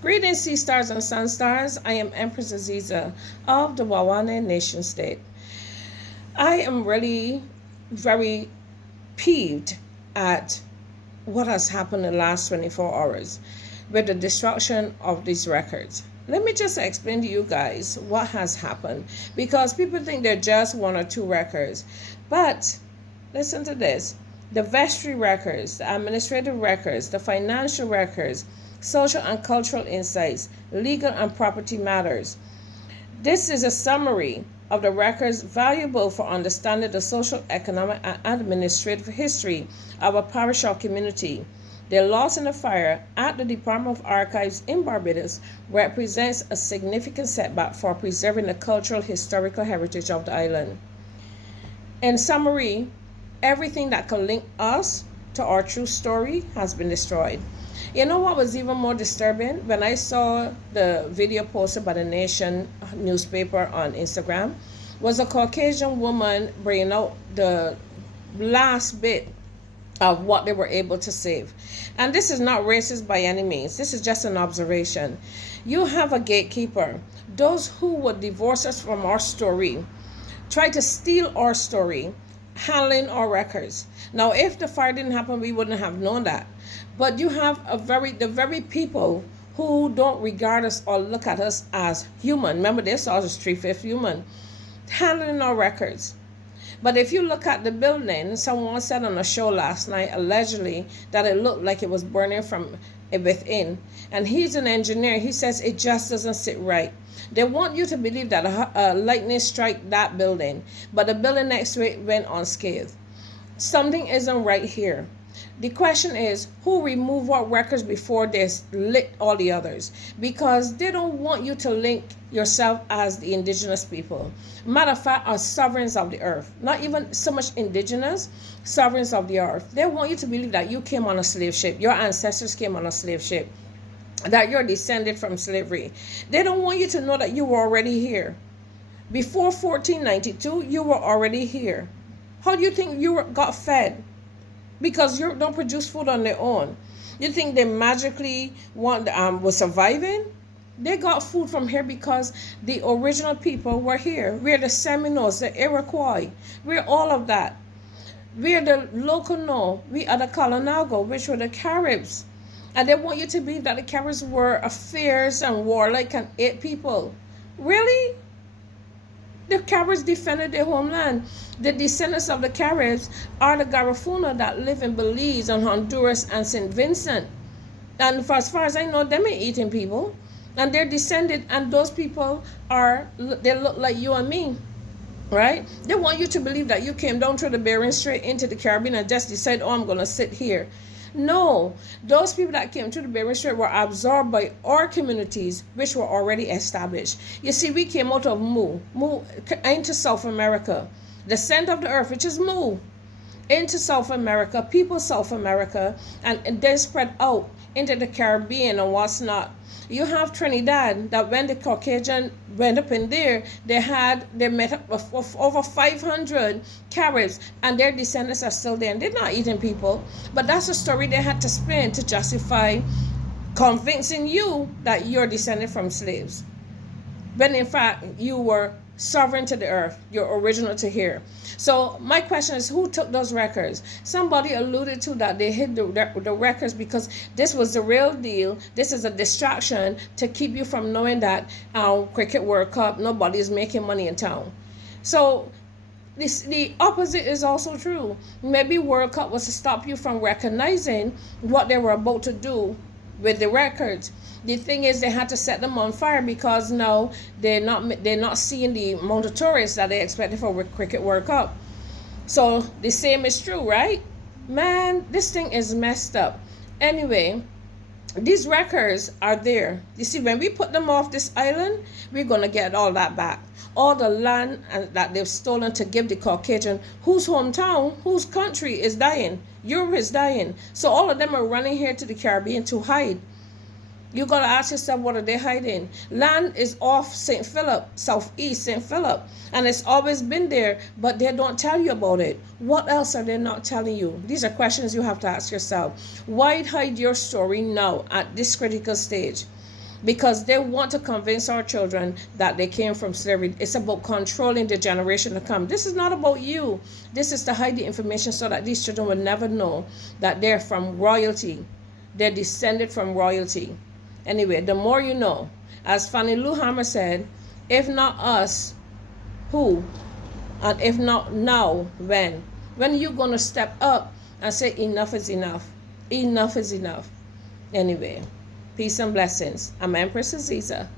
Greetings, sea stars and sun stars. I am Empress Aziza of the Wawane nation state. I am really very peeved at what has happened in the last 24 hours with the destruction of these records. Let me just explain to you guys what has happened because people think they're just one or two records. But listen to this: the vestry records, the administrative records, the financial records, social and cultural insights, legal and property matters. This is a summary of the records valuable for understanding the social, economic, and administrative history of a parish or community. Their loss in the fire at the Department of Archives in Barbados represents a significant setback for preserving the cultural historical heritage of the island. In summary, everything that could link us to our true story has been destroyed. You know what was even more disturbing? When I saw the video posted by the Nation newspaper on Instagram, was a Caucasian woman bringing out the last bit of what they were able to save. And this is not racist by any means. This is just an observation. You have a gatekeeper. Those who would divorce us from our story, try to steal our story, handling our records. Now, if the fire didn't happen, we wouldn't have known that. But you have the very people who don't regard us or look at us as human. Remember, they saw us as 3/5 human, handling our records. But if you look at the building, someone said on a show last night, allegedly, that it looked like it was burning from within. And he's an engineer. He says it just doesn't sit right. They want you to believe that a lightning struck that building, but the building next to it went unscathed. Something isn't right here. The question is, who removed what records before they lit all the others? Because they don't want you to link yourself as the indigenous people. Matter of fact, are sovereigns of the earth. Not even so much indigenous, sovereigns of the earth. They want you to believe that you came on a slave ship. Your ancestors came on a slave ship. That you're descended from slavery. They don't want you to know that you were already here. Before 1492, you were already here. How do you think you got fed? Because you don't produce food on their own. You think they magically was surviving? They got food from here because the original people were here. We're the Seminoles, the Iroquois. We're all of that. We're the Locono. We are the Kalinago, which were the Caribs. And they want you to believe that the Caribs were a fierce and warlike and ate people. Really? The Caribs defended their homeland. The descendants of the Caribs are the Garifuna that live in Belize and Honduras and St. Vincent. And for as far as I know, them ain't eating people. And they're descended, and those people they look like you and me, right? They want you to believe that you came down through the Bering Strait into the Caribbean and just decide, oh, I'm going to sit here. No, those people that came to the Bering Strait were absorbed by our communities, which were already established. You see, we came out of Mu into South America, the center of the earth, which is Mu, into South America, people South America, and then spread out into the Caribbean and what's not. You have Trinidad, that when the Caucasian went up in there, they met up with over 500 Caribs, and their descendants are still there, and they're not eating people. But that's a story they had to spin to justify convincing you that you're descended from slaves, when in fact you were sovereign to the earth, you're original to here. So my question is, who took those records? Somebody alluded to that they hid the records because this was the real deal. This is a distraction to keep you from knowing that Cricket World Cup, nobody is making money in town. So the opposite is also true. Maybe World Cup was to stop you from recognizing what they were about to do with the records. The thing is, they had to set them on fire because now they're not seeing the amount of tourists that they expected for Cricket World Cup. So the same is true, right? Man, this thing is messed up. Anyway, these records are there. You see, when we put them off this island, we're going to get all that back. All the land that they've stolen to give the Caucasian, whose hometown, whose country is dying. Europe is dying. So all of them are running here to the Caribbean to hide. You got to ask yourself, what are they hiding? Land is off St. Philip, southeast St. Philip, and it's always been there, but they don't tell you about it. What else are they not telling you? These are questions you have to ask yourself. Why hide your story now at this critical stage? because they want to convince our children that they came from slavery. It's about controlling the generation to come. This is not about you. This is to hide the information so that these children will never know that they're from royalty. They're descended from royalty. Anyway, the more you know. As Fannie Lou Hamer said, if not us, who? And if not now, when? When are you going to step up and say enough is enough? Enough is enough. Anyway, peace and blessings. I'm Empress Aziza.